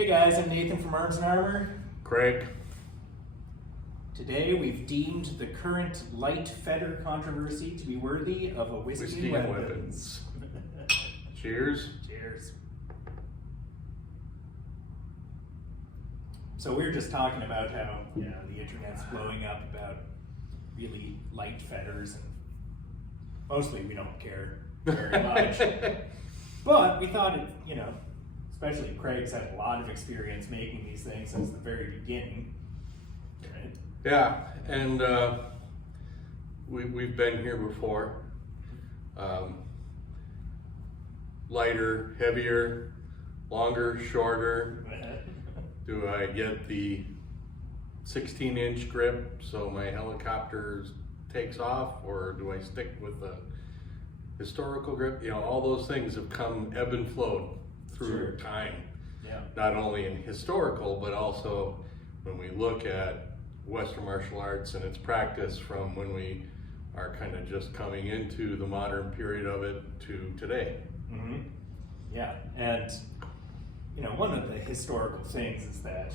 Hey guys, I'm Nathan from Arms and Armor. Craig. Today we've deemed the current light feather controversy to be worthy of a whiskey and weapons. Cheers. Cheers. So we were just talking about how the internet's blowing up about really light feathers, and mostly we don't care very much. But we thought it, especially Craig's had a lot of experience making these things since the very beginning. Right? Yeah, and we've been here before. Lighter, heavier, longer, shorter. Do I get the 16-inch grip so my helicopter takes off, or do I stick with the historical grip? All those things have come ebb and flowed through time. Yeah. Not only in historical, but also when we look at Western martial arts and its practice from when we are kind of just coming into the modern period of it to today. Mm-hmm. Yeah, and one of the historical things is that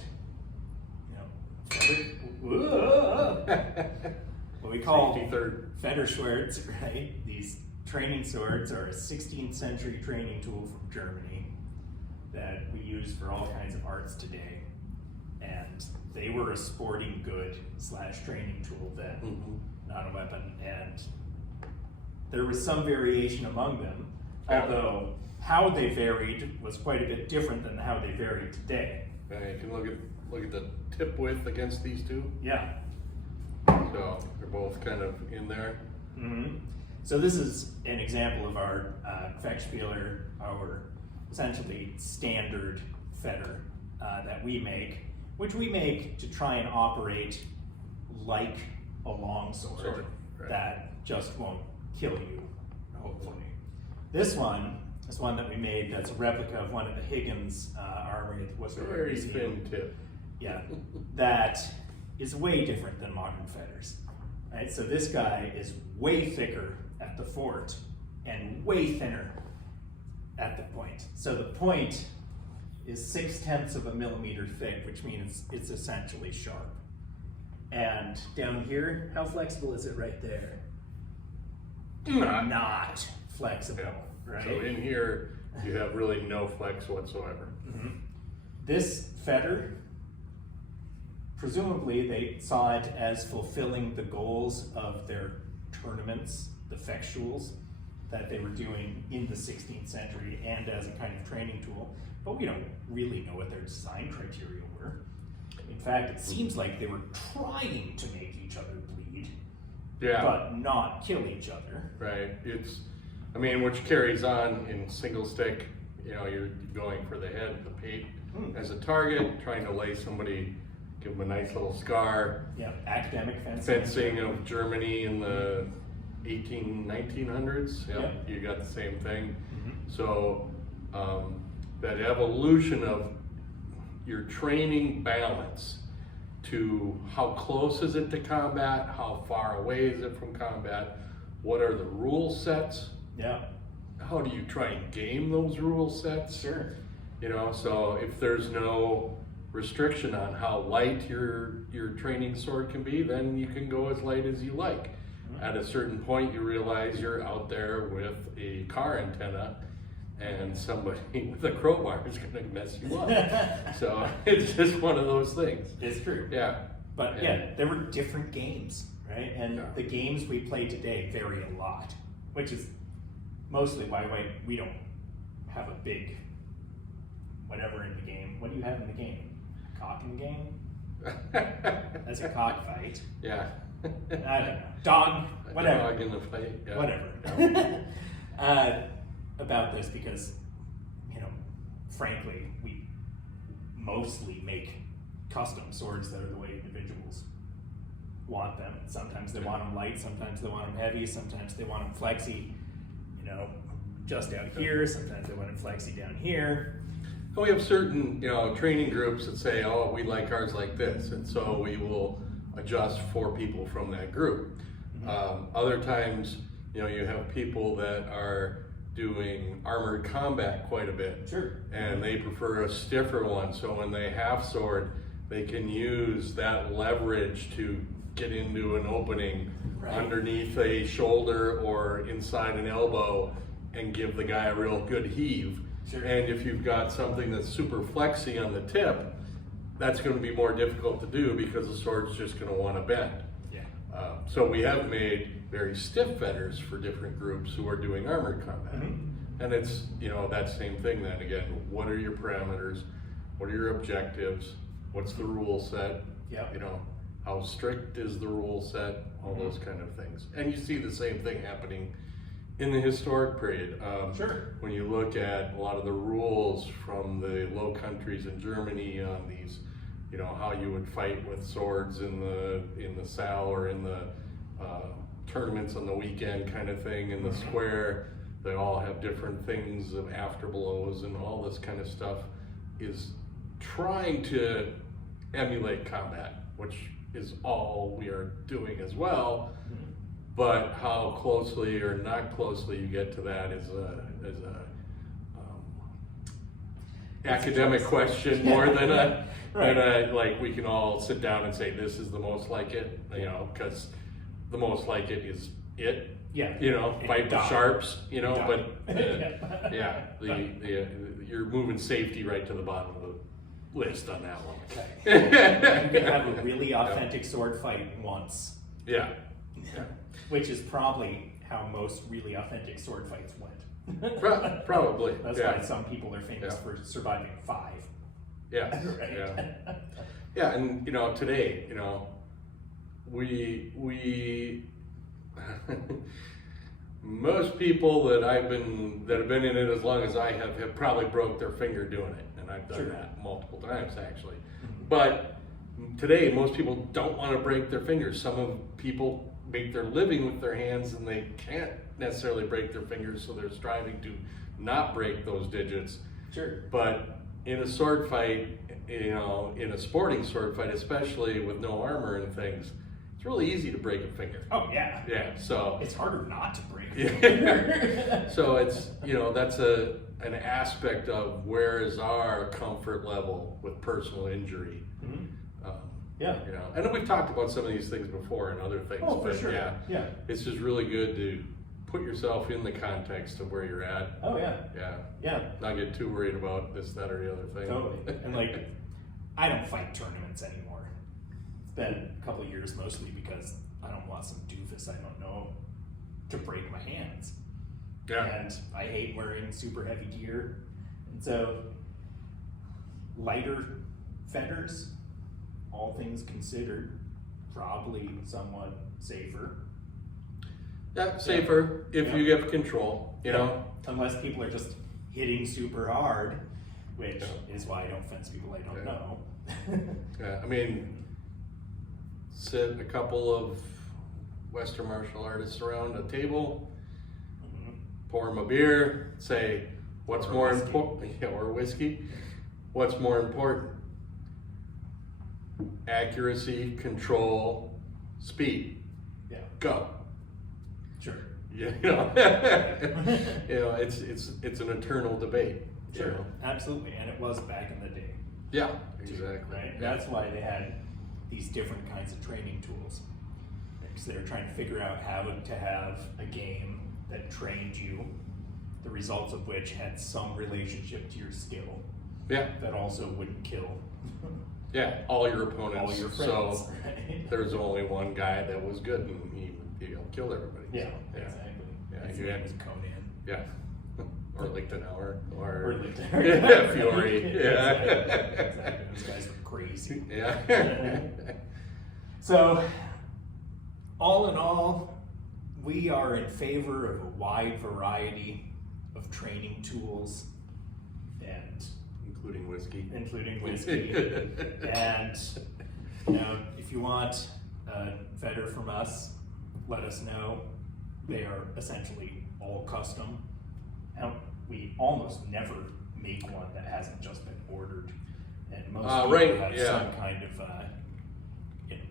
what we call feather swords, right? These training swords are a 16th century training tool from Germany that we use for all kinds of arts today, and they were a sporting good / training tool then, not a weapon, and there was some variation among them, although how they varied was quite a bit different than how they vary today. You can look at the tip width against these two. Yeah. So they're both kind of in there. Mm-hmm. So this is an example of our Fechtspieler, our essentially standard feather that we make, which we make to try and operate like a longsword that just won't kill you, hopefully. This one is one that we made that's a replica of one of the Higgins armory at the Worcester Very Museum. thin tip. Yeah, that is way different than modern feathers. Right? So this guy is way thicker at the fort and way thinner at the point. So the point is 0.6 of a millimeter thick, which means it's essentially sharp. And down here, how flexible is it right there? Not flexible, right? So in here, you have really no flex whatsoever. Mm-hmm. This feather, presumably they saw it as fulfilling the goals of their tournaments, the fectuals that they were doing in the 16th century, and as a kind of training tool, but we don't really know what their design criteria were. In fact, it seems like they were trying to make each other bleed, but not kill each other. Right, which carries on in single stick. You're going for the head, the pate as a target, trying to lay somebody, give them a nice little scar. Yeah, academic fencing of Germany in the 1900s. Yep. You got the same thing. So that evolution of your training balance to how close is it to combat, how far away is it from combat, what are the rule sets, how do you try and game those rule sets? Sure. So if there's no restriction on how light your training sword can be, then you can go as light as you like. At a certain point, you realize you're out there with a car antenna, and somebody with a crowbar is going to mess you up. So it's just one of those things. It's true. Yeah. But there were different games, right? And the games we play today vary a lot, which is mostly why we don't have a big whatever in the game. What do you have in the game? Cock in the game? That's a cockfight. Yeah. I don't know. Dog, whatever. Dog in the fight. Yeah. Whatever. About this because, frankly, we mostly make custom swords that are the way individuals want them. Sometimes they want them light, sometimes they want them heavy, sometimes they want them flexy, just out here, sometimes they want them flexy down here. And we have certain, training groups that say, oh, we like ours like this, and so we will adjust for people from that group. Other times, you have people that are doing armored combat quite a bit. Sure. And they prefer a stiffer one, so when they half sword, they can use that leverage to get into an opening underneath a shoulder or inside an elbow and give the guy a real good heave. Sure. And if you've got something that's super flexy on the tip, that's going to be more difficult to do because the sword's just going to want to bend. Yeah. So we have made very stiff fetters for different groups who are doing armored combat. Mm-hmm. And it's, you know, that same thing then again, what are your parameters? What are your objectives? What's the rule set? Yep. You know, how strict is the rule set? All those kind of things. And you see the same thing happening in the historic period. Sure. When you look at a lot of the rules from the Low Countries in Germany on these, you know, how you would fight with swords in the salle or in the tournaments on the weekend kind of thing in the square, they all have different things of afterblows and all this kind of stuff is trying to emulate combat, which is all we are doing as well. But how closely or not closely you get to that is a academic question more than a like we can all sit down and say this is the most like it, you know, because the most like it is it. Yeah. You know, fight the sharps, you know, but Yeah. you're moving safety right to the bottom of the list on that one. You can have a really authentic sword fight once. Yeah. Which is probably how most really authentic sword fights went. Probably. That's why some people are famous for surviving 5. Yeah. Right. Yeah. Yeah, and you know, today, you know, we most people that have been in it as long as I have probably broke their finger doing it, and I've done that multiple times actually. But today, most people don't want to break their fingers. Some of people make their living with their hands, and they can't necessarily break their fingers, so they're striving to not break those digits. Sure. But in a sword fight, you know, in a sporting sword fight, especially with no armor and things, it's really easy to break a finger. Oh yeah. Yeah. So it's harder not to break a finger. So it's, you know, that's an aspect of where is our comfort level with personal injury. Yeah. You know, and we've talked about some of these things before and other things. Oh, for but sure. Yeah. It's just really good to put yourself in the context of where you're at. Oh yeah. Yeah. Yeah. Not get too worried about this, that, or the other thing. Totally. And like, I don't fight tournaments anymore. It's been a couple of years mostly because I don't want some doofus I don't know to break my hands. Yeah. And I hate wearing super heavy gear. And so, lighter fetters, all things considered, probably somewhat safer. Yeah, safer if you get control, you know. Unless people are just hitting super hard, which is why I don't fence people I don't know. Yeah, I mean, sit a couple of Western martial artists around a table, pour them a beer, say, what's more important? Yeah, or whiskey. What's more important? Accuracy, control, speed. Yeah. Go. Sure. Yeah, you know, you know, it's an eternal debate. Sure. You know? Absolutely, and it was back in the day. Yeah, exactly. Right. Yeah. That's why they had these different kinds of training tools, because they were trying to figure out how to have a game that trained you, the results of which had some relationship to your skill. Yeah. That also wouldn't kill. Yeah, all your opponents. All your friends. So Right? there's only one guy that was good, and he killed everybody. Yeah, So, exactly. Yeah, His you name had was Conan. Yeah. Or Lichtenauer, Or yeah, Fiore. Yeah. Exactly. Those guys were crazy. Yeah. So, all in all, we are in favor of a wide variety of training tools, and including whiskey. And you know, if you want a fetter from us, let us know. They are essentially all custom. And we almost never make one that hasn't just been ordered. And most people have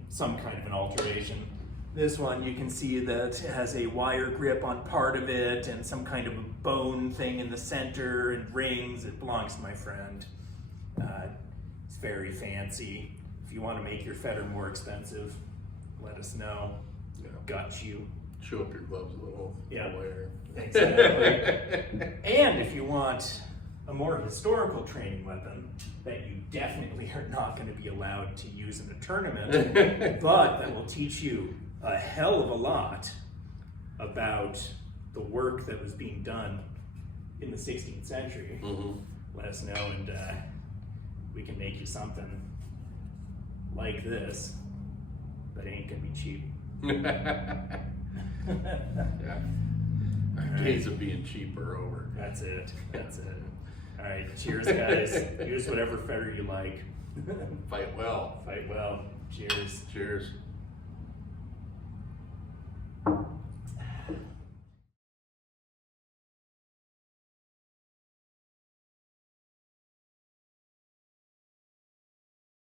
some kind of an alteration. This one you can see that has a wire grip on part of it and some kind of a bone thing in the center and rings. It belongs to my friend. It's very fancy. If you want to make your fetter more expensive, let us know. Yeah. Got you. Show up your gloves a little. Yeah. Later. Exactly. And if you want a more historical training weapon that you definitely are not going to be allowed to use in a tournament, but that will teach you a hell of a lot about the work that was being done in the 16th century, let us know, and we can make you something like this, but it ain't gonna be cheap. Yeah. Days of being cheap are over. That's it. That's it. All right, cheers, guys. Use whatever fetter you like. Fight well. Fight well. Cheers. Cheers.